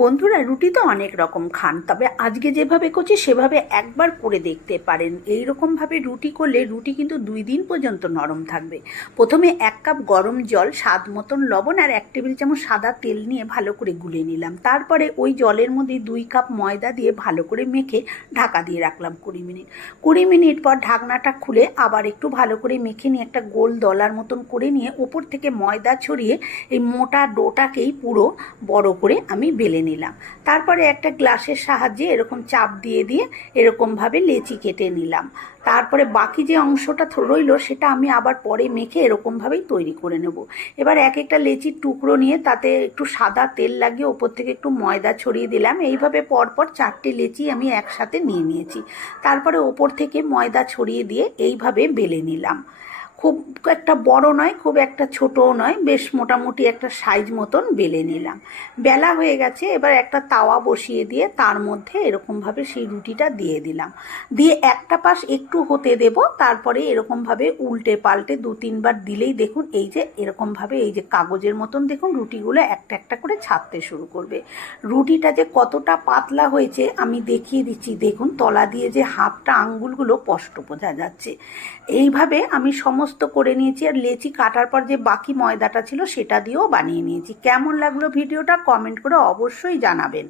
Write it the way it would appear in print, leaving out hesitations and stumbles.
বন্ধুরা, রুটি তো অনেক রকম খান, তবে আজকে যেভাবে করছি সেভাবে একবার করে দেখতে পারেন। এই রকমভাবে রুটি করলে রুটি কিন্তু 2 দিন পর্যন্ত নরম থাকবে। প্রথমে 1 কাপ গরম জল, স্বাদ মতন লবণ আর 1 টেবিল চামচ সাদা তেল নিয়ে ভালো করে গুলে নিলাম। তারপরে ওই জলের মধ্যে 2 কাপ ময়দা দিয়ে ভালো করে মেখে ঢাকা দিয়ে রাখলাম 20 মিনিট। 20 মিনিট পর ঢাকনাটা খুলে আবার একটু ভালো করে মেখে নিয়ে একটা গোল দলার মতন করে নিয়ে ওপর থেকে ময়দা ছড়িয়ে এই মোটা ডোটাকেই পুরো বড় করে আমি বেলে নিলাম। তারপরে একটা গ্লাসের সাহায্যে এরকম চাপ দিয়ে দিয়ে এরকমভাবে লেচি কেটে নিলাম। তারপরে বাকি যে অংশটা রইল সেটা আমি আবার পরে মেখে এরকমভাবেই তৈরি করে নেব। এবার এক একটা লেচির টুকরো নিয়ে তাতে একটু সাদা তেল লাগিয়ে ওপর থেকে একটু ময়দা ছড়িয়ে দিলাম। এইভাবে পরপর 4টে লেচি আমি একসাথে নিয়ে নিয়েছি। তারপরে ওপর থেকে ময়দা ছড়িয়ে দিয়ে এইভাবে বেলে নিলাম। খুব একটা বড় নয়, খুব একটা ছোটও নয়, বেশ মোটামুটি একটা সাইজ মতন বেলে নিলাম। বেলা হয়ে গেছে, এবার একটা তাওয়া বসিয়ে দিয়ে তার মধ্যে এরকমভাবে সেই রুটিটা দিয়ে দিলাম। দিয়ে একটা পাশ একটু হতে দেব, তারপরে এরকমভাবে উল্টে পাল্টে 2-3 বার দিলেই দেখুন এই যে এরকমভাবে এই যে কাগজের মতন দেখুন রুটিগুলো একটা একটা করে ছাড়তে শুরু করবে। রুটিটা যে কতটা পাতলা হয়েছে আমি দেখিয়ে দিচ্ছি, দেখুন তলা দিয়ে যে হাতটা আঙ্গুলগুলো স্পষ্ট বোঝা যাচ্ছে। এইভাবে আমি সমস্ত করে নিয়েছি। আর লেচি কাটার পর যে বাকি ময়দাটা ছিল সেটা দিয়েও বানিয়ে নিয়েছি। কেমন লাগলো ভিডিওটা কমেন্ট করে অবশ্যই জানাবেন।